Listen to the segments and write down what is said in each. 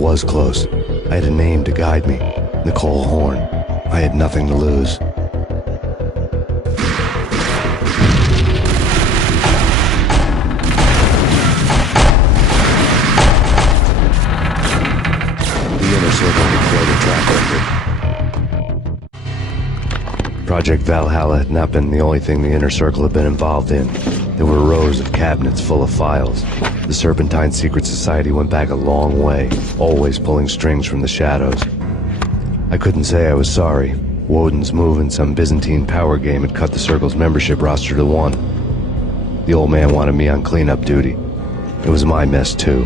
was close. I had a name to guide me, Nicole Horn. I had nothing to lose. The Inner Circle had quite a track record. Project Valhalla had not been the only thing the Inner Circle had been involved in. There were rows of cabinets full of files. The Serpentine Secret Society went back a long way, always pulling strings from the shadows. I couldn't say I was sorry. Woden's move in some Byzantine power game had cut the Circle's membership roster to 1. The old man wanted me on cleanup duty. It was my mess, too.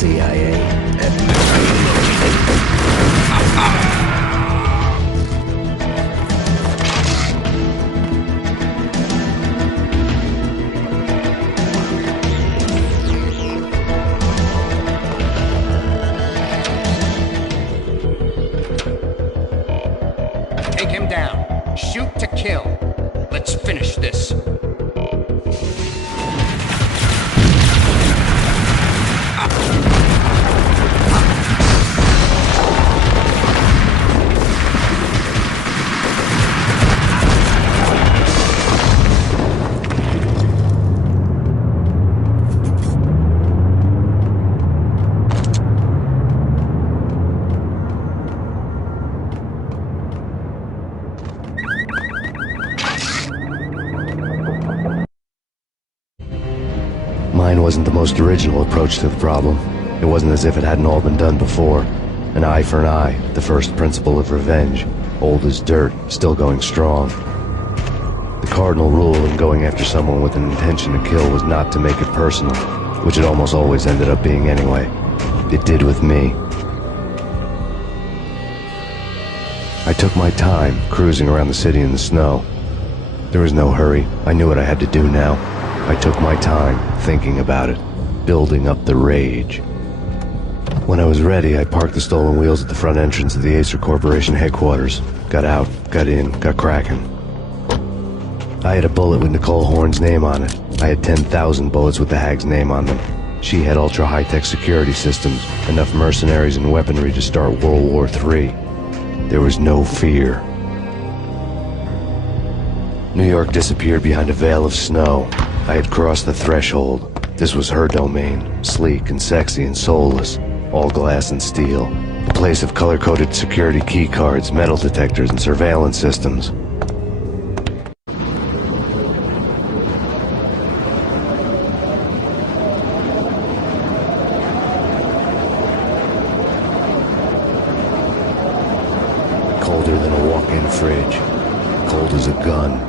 CIA. Take him down. Shoot to kill. Let's finish this. Mine wasn't the most original approach to the problem. It wasn't as if it hadn't all been done before. An eye for an eye, the first principle of revenge. Old as dirt, still going strong. The cardinal rule in going after someone with an intention to kill was not to make it personal, which it almost always ended up being anyway. It did with me. I took my time, cruising around the city in the snow. There was no hurry. I knew what I had to do now. I took my time, thinking about it, building up the rage. When I was ready, I parked the stolen wheels at the front entrance of the Acer Corporation headquarters. Got out, got in, got cracking. I had a bullet with Nicole Horn's name on it. I had 10,000 bullets with the Hag's name on them. She had ultra-high-tech security systems, enough mercenaries and weaponry to start World War III. There was no fear. New York disappeared behind a veil of snow. I had crossed the threshold. This was her domain, sleek and sexy and soulless, all glass and steel. A place of color-coded security key cards, metal detectors, and surveillance systems. Colder than a walk-in fridge. Cold as a gun.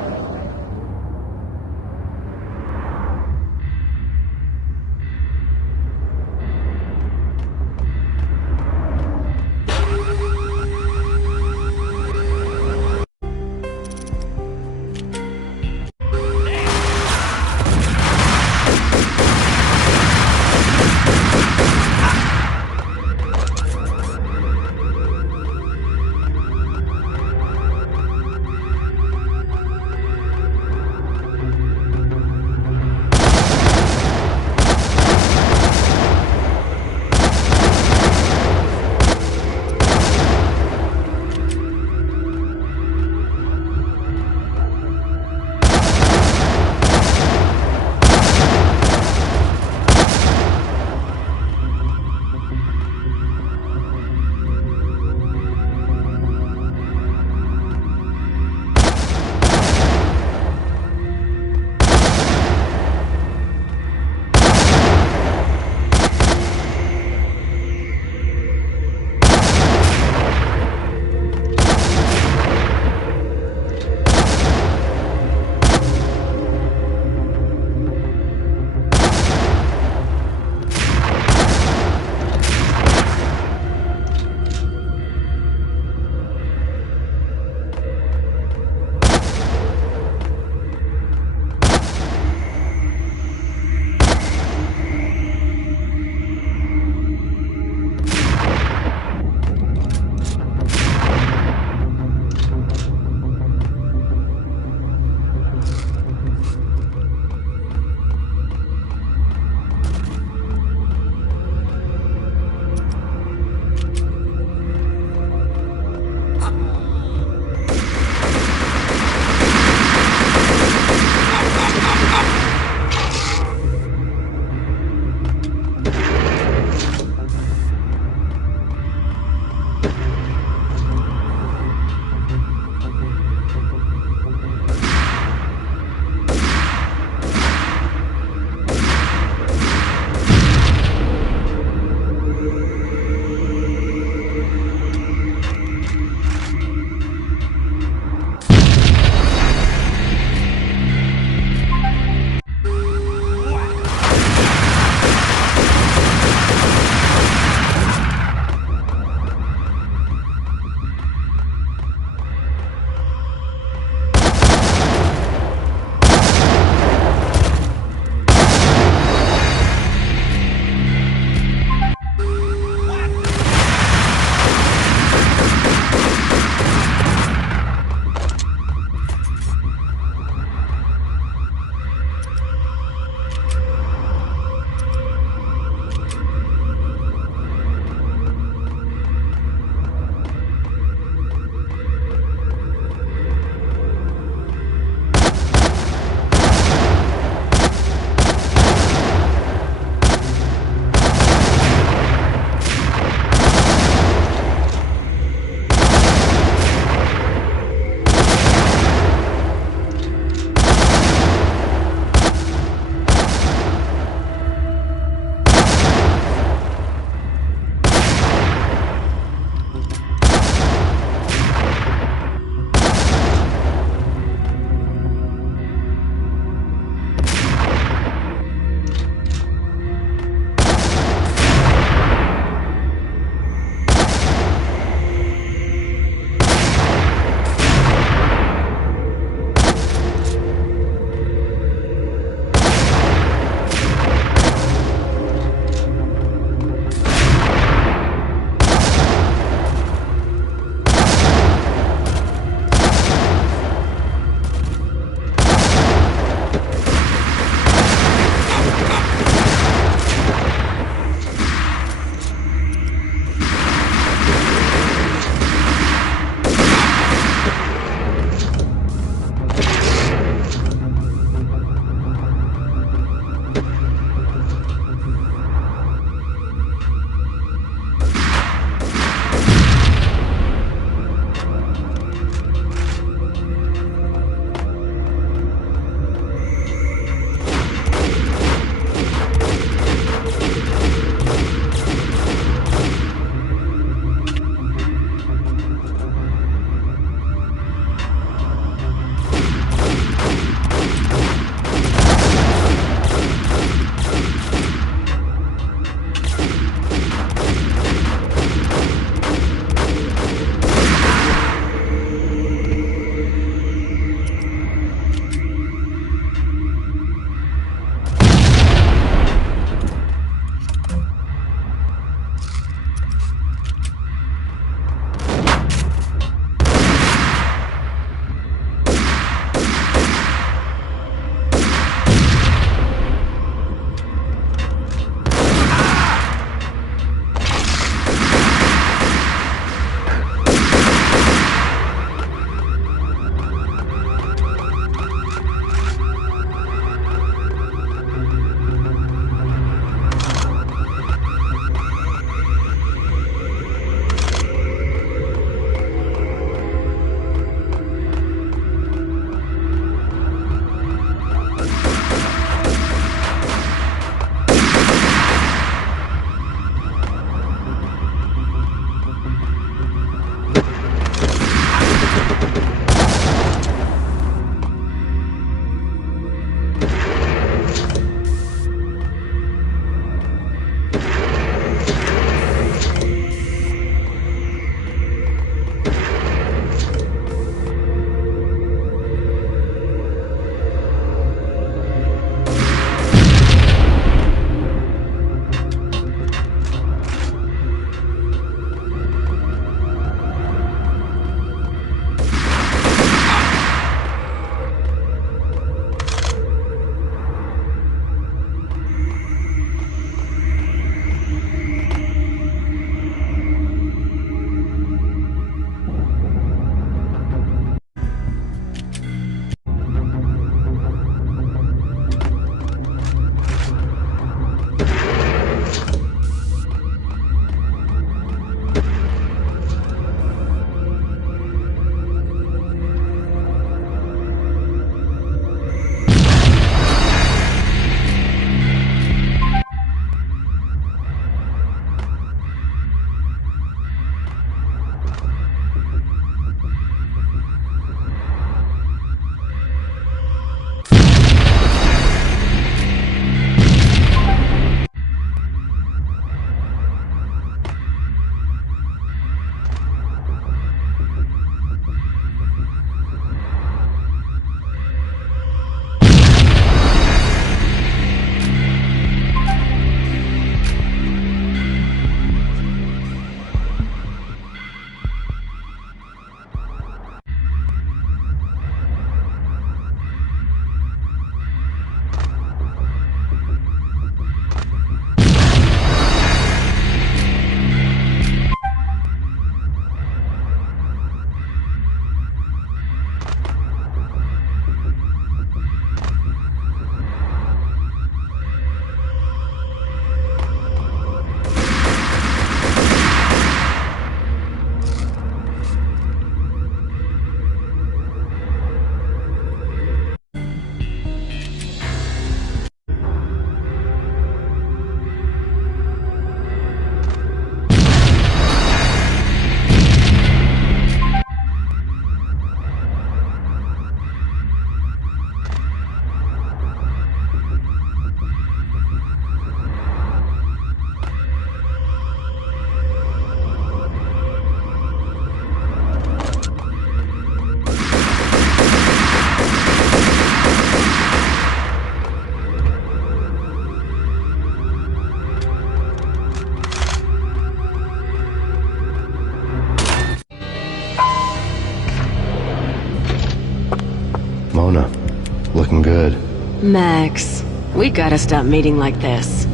Max, we gotta stop meeting like this.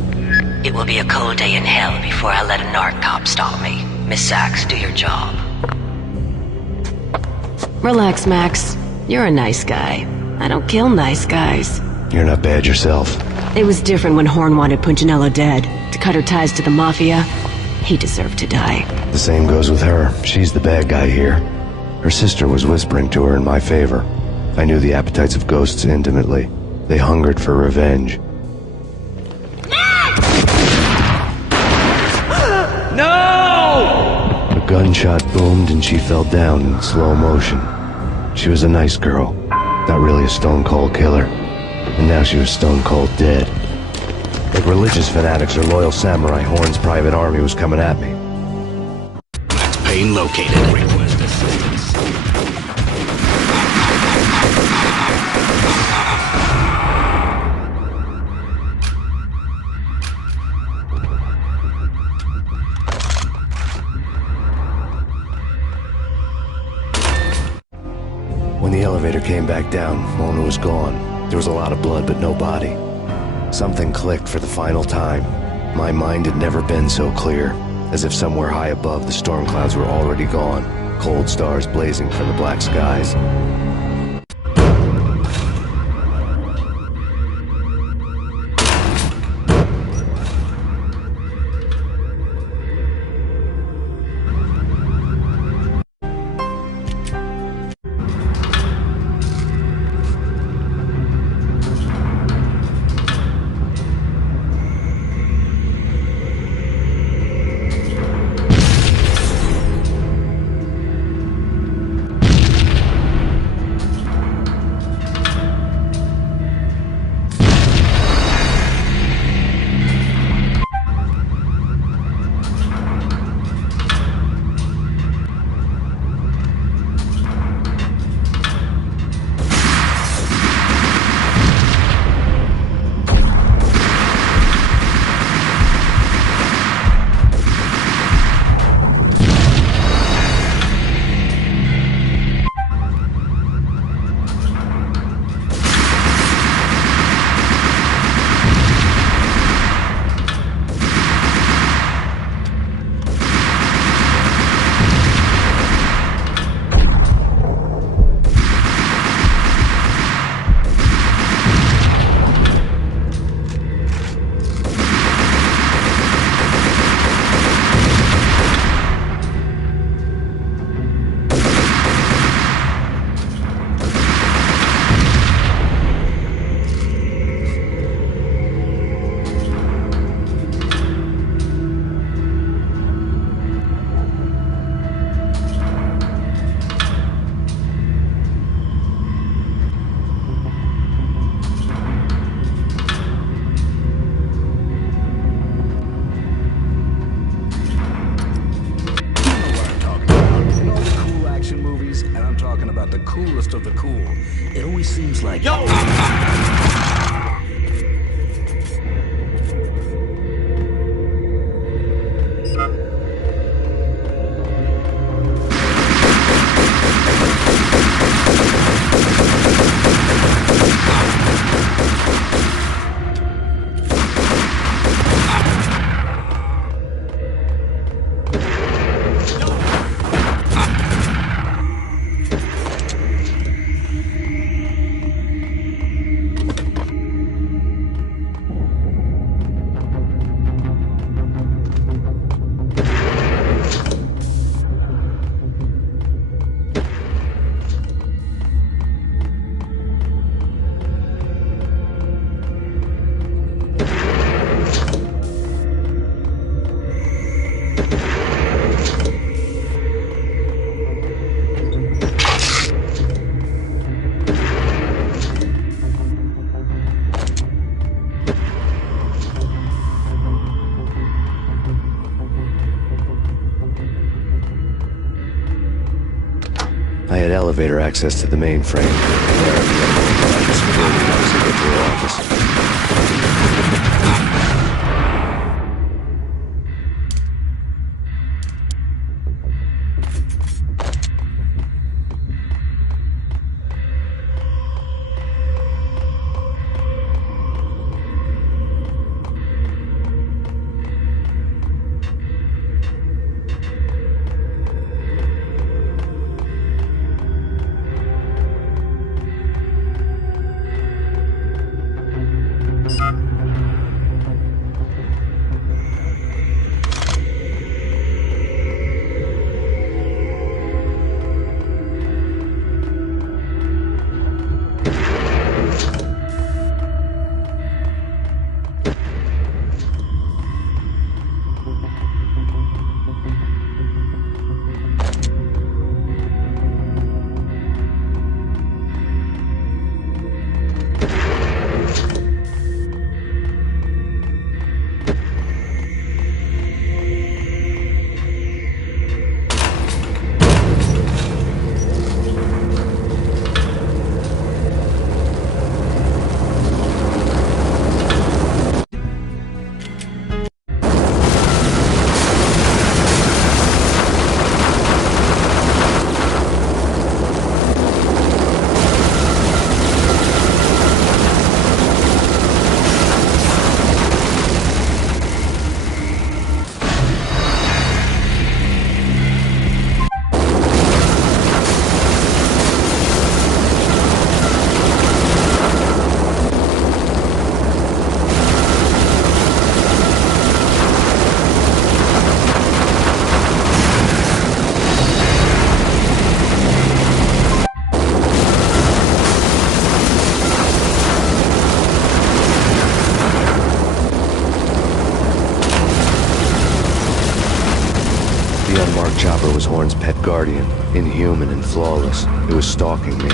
It will be a cold day in hell before I let a narc cop stop me. Miss Sachs, do your job. Relax, Max. You're a nice guy. I don't kill nice guys. You're not bad yourself. It was different when Horn wanted Punchinello dead. To cut her ties to the Mafia, he deserved to die. The same goes with her. She's the bad guy here. Her sister was whispering to her in my favor. I knew the appetites of ghosts intimately. They hungered for revenge. No! A gunshot boomed and she fell down in slow motion. She was a nice girl, not really a stone-cold killer. And now she was stone-cold dead. Like religious fanatics or loyal samurai, Horn's private army was coming at me. That's Payne located. Request assistance. When the elevator came back down, Mona was gone. There was a lot of blood, but no body. Something clicked for the final time. My mind had never been so clear, as if somewhere high above the storm clouds were already gone, cold stars blazing from the black skies. Coolest of the cool. It always seems like... Yo! I had elevator access to the mainframe. There, the security house to get to her office. Chopper was Horn's pet guardian, inhuman and flawless. It was stalking me.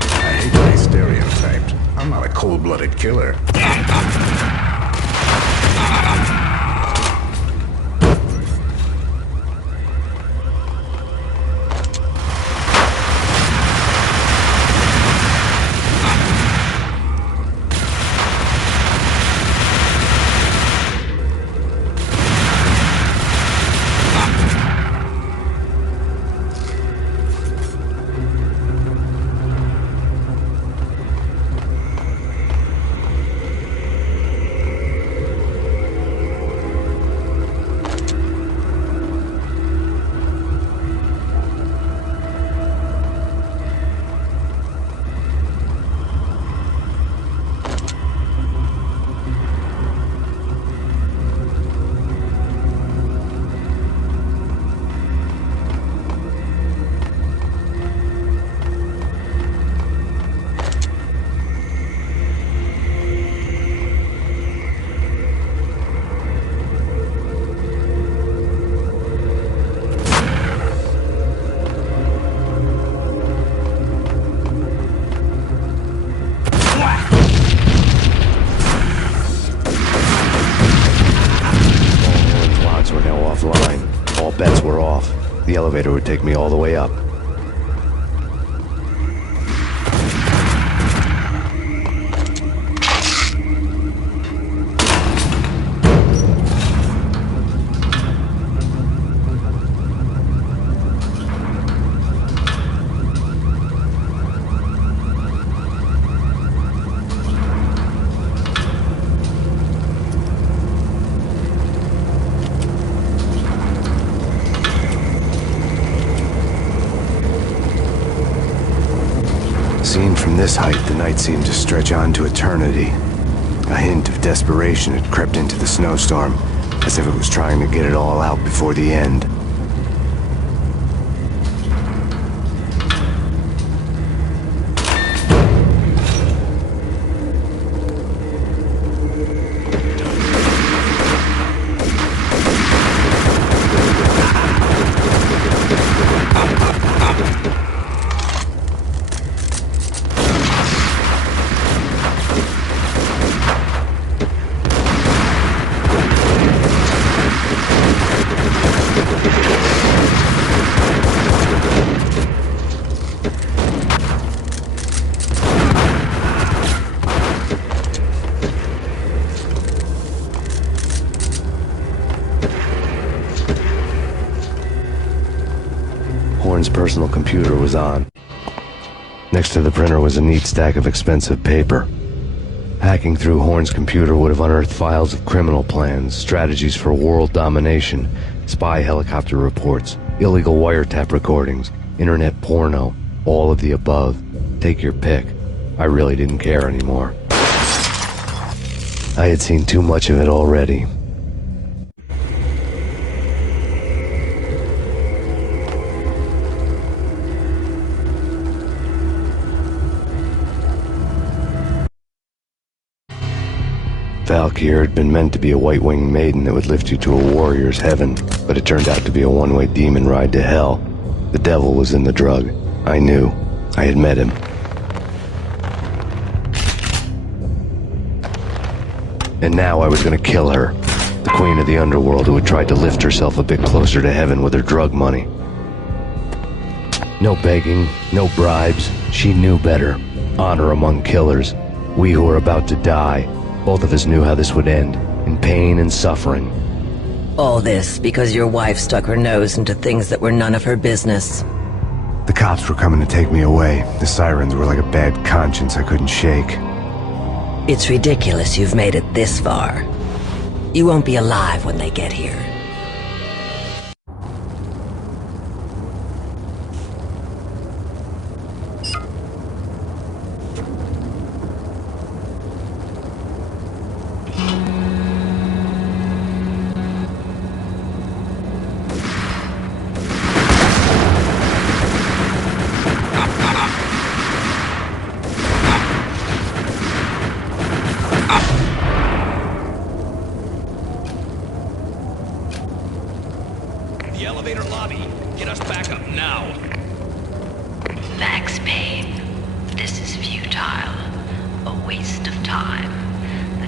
I hate to be stereotyped. I'm not a cold-blooded killer. The elevator would take me all the way up. Seen from this height, the night seemed to stretch on to eternity. A hint of desperation had crept into the snowstorm, as if it was trying to get it all out before the end. Horn's personal computer was on. Next to the printer was a neat stack of expensive paper. Hacking through Horn's computer would have unearthed files of criminal plans, strategies for world domination, spy helicopter reports, illegal wiretap recordings, internet porno, all of the above. Take your pick. I really didn't care anymore. I had seen too much of it already. Valkyr had been meant to be a white-winged maiden that would lift you to a warrior's heaven, but it turned out to be a one-way demon ride to hell. The devil was in the drug. I knew. I had met him. And now I was gonna kill her. The queen of the underworld who had tried to lift herself a bit closer to heaven with her drug money. No begging, no bribes. She knew better. Honor among killers. We who were about to die. Both of us knew how this would end, in pain and suffering. All this because your wife stuck her nose into things that were none of her business. The cops were coming to take me away. The sirens were like a bad conscience I couldn't shake. It's ridiculous you've made it this far. You won't be alive when they get here.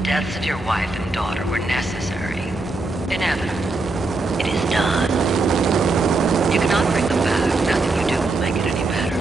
deaths of your wife and daughter were necessary, inevitable. It is done. You cannot bring them back. Nothing you do will make it any better.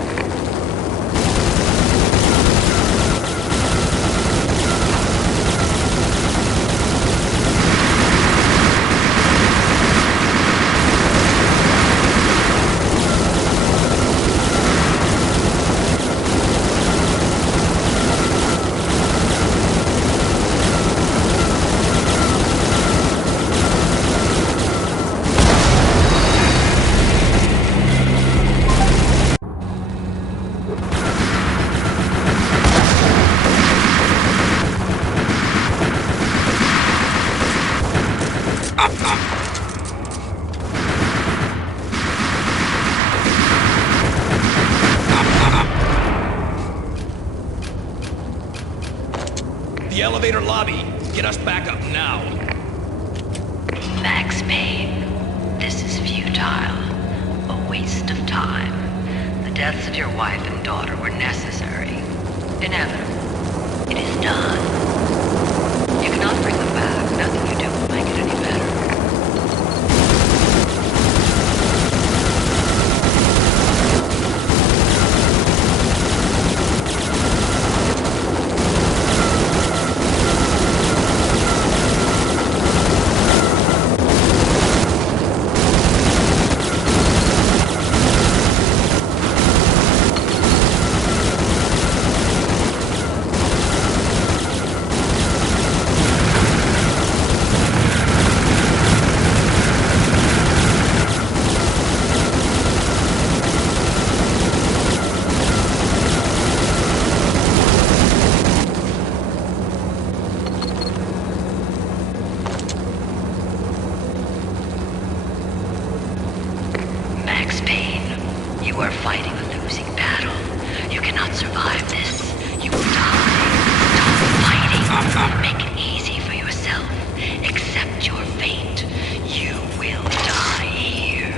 The elevator lobby. Get us back up now. Max Payne, this is futile. A waste of time. The deaths of your wife and daughter were necessary. Inevitable. It is done. You cannot bring them back. Nothing you do will make it any better. Max Payne, you are fighting a losing battle. You cannot survive this. You will die. Stop fighting. Make it easy for yourself. Accept your fate. You will die here.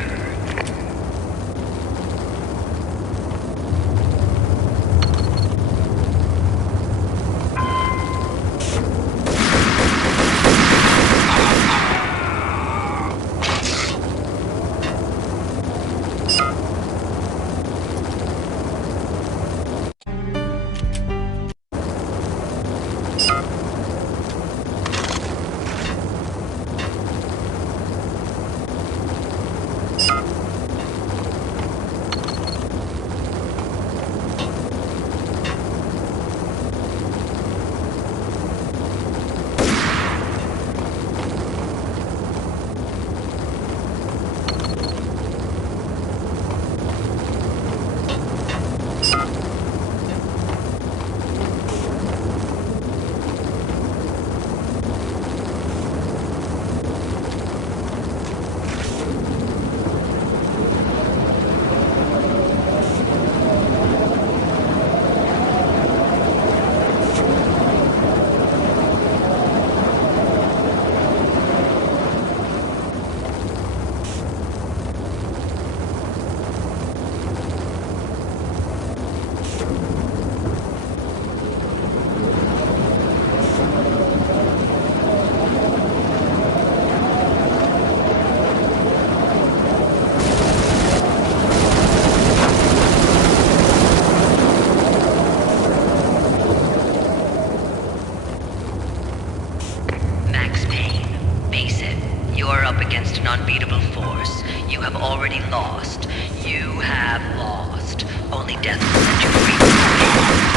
Unbeatable force. You have already lost. You have lost. Only death will set you free.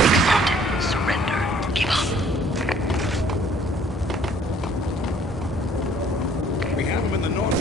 Accept it. Surrender. Give up. We have him in the north.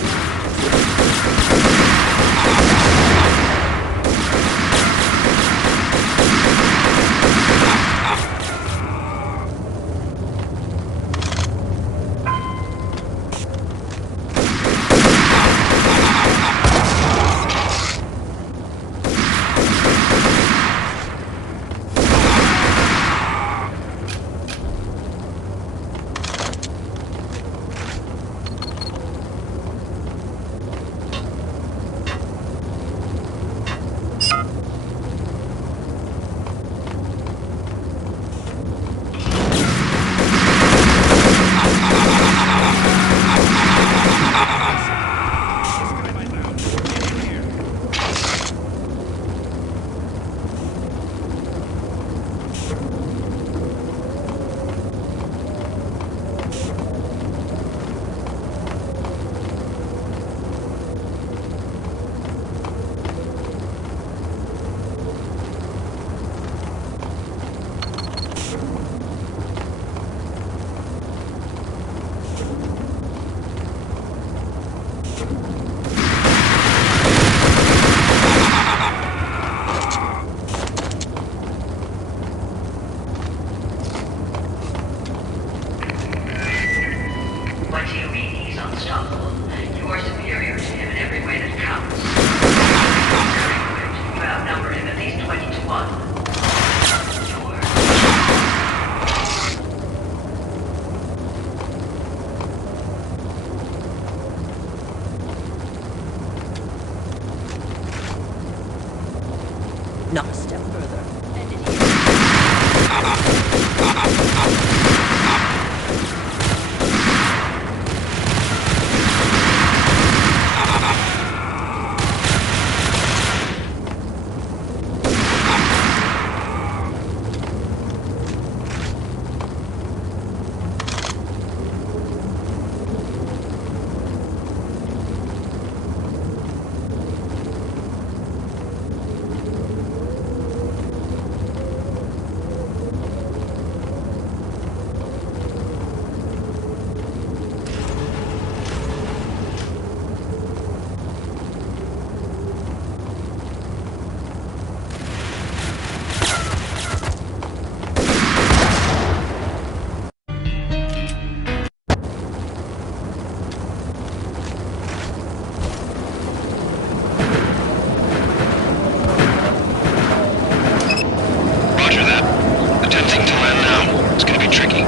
20 he's unstoppable. You are superior to him in every way that counts. You outnumber him at least 20 to 1. Not a step further. Ended here. Roger that. Attempting to land now. It's gonna be tricky.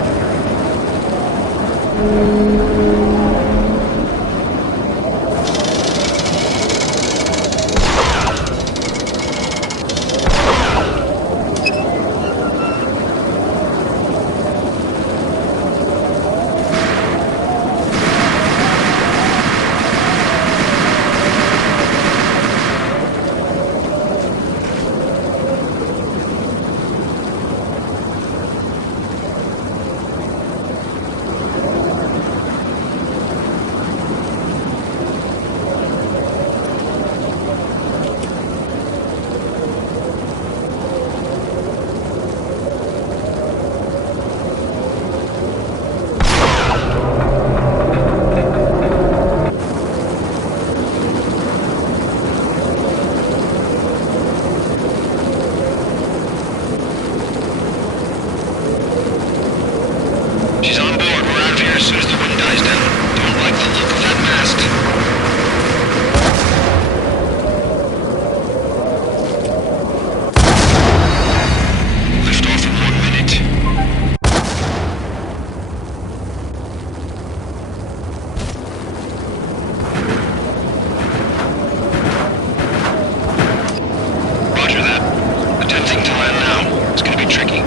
She's on board. We're out of here as soon as the wind dies down. Don't like the look of that mast. Lift off in 1 minute. Roger that. Attempting to land now. It's gonna be tricky.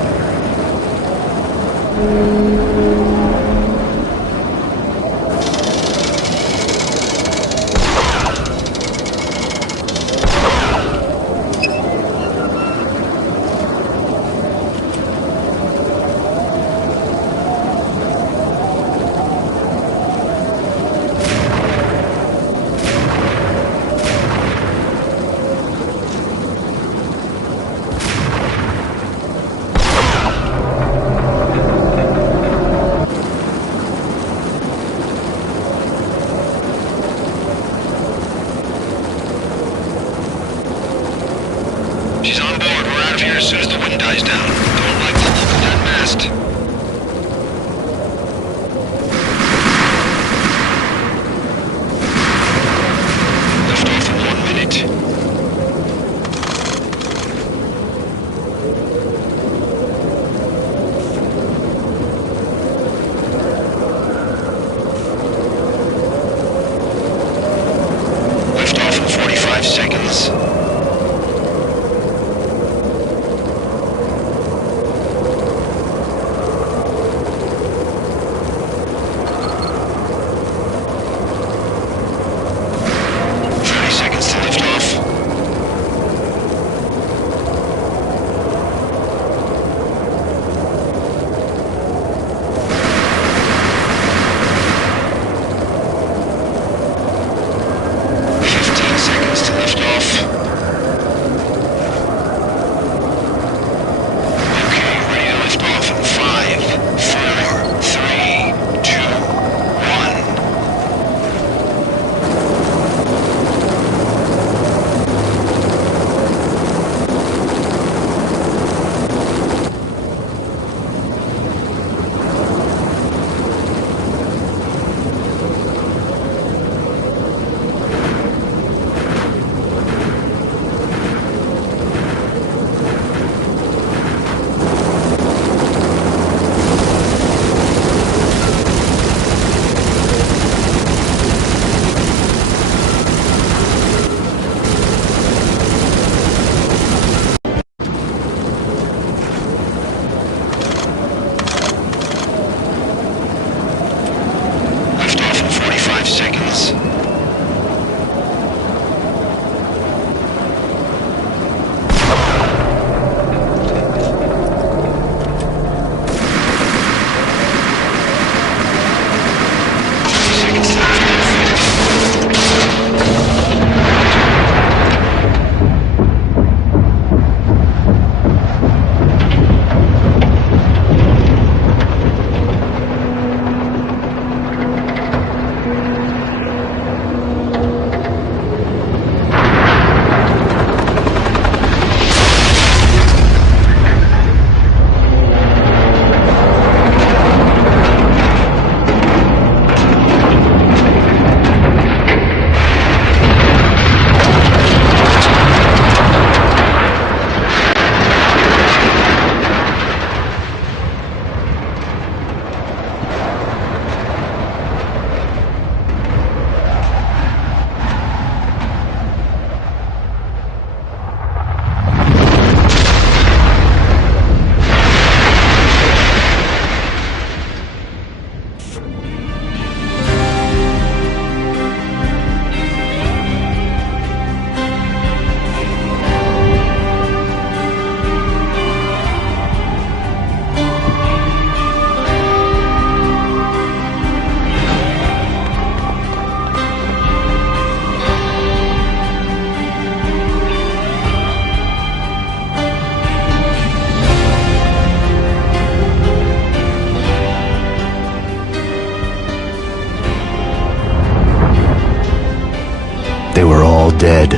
dead.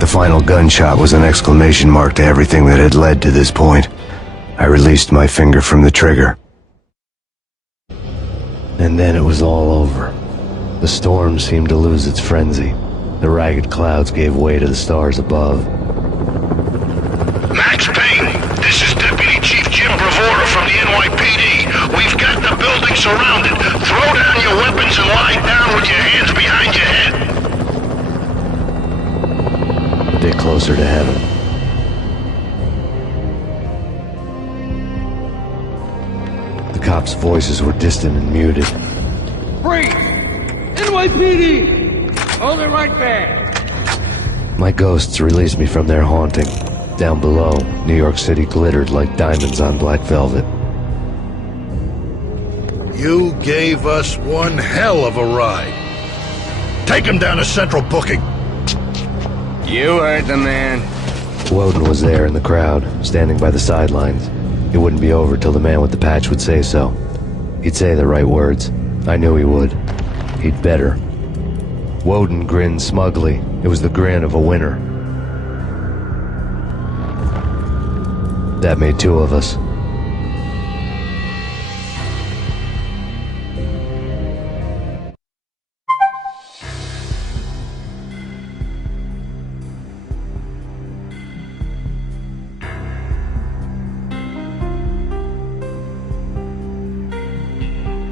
The final gunshot was an exclamation mark to everything that had led to this point. I released my finger from the trigger. And then it was all over. The storm seemed to lose its frenzy. The ragged clouds gave way to the stars above. Max Payne, this is Deputy Chief Jim Bravura from the NYPD. We've got the building surrounded. Throw down your weapons and lie down with your hands behind your head. A bit closer to heaven. The cops' voices were distant and muted. Freeze! NYPD! Hold it right there! My ghosts released me from their haunting. Down below, New York City glittered like diamonds on black velvet. You gave us one hell of a ride. Take him down to Central Booking. You heard the man. Woden was there in the crowd, standing by the sidelines. It wouldn't be over till the man with the patch would say so. He'd say the right words. I knew he would. He'd better. Woden grinned smugly. It was the grin of a winner. That made two of us.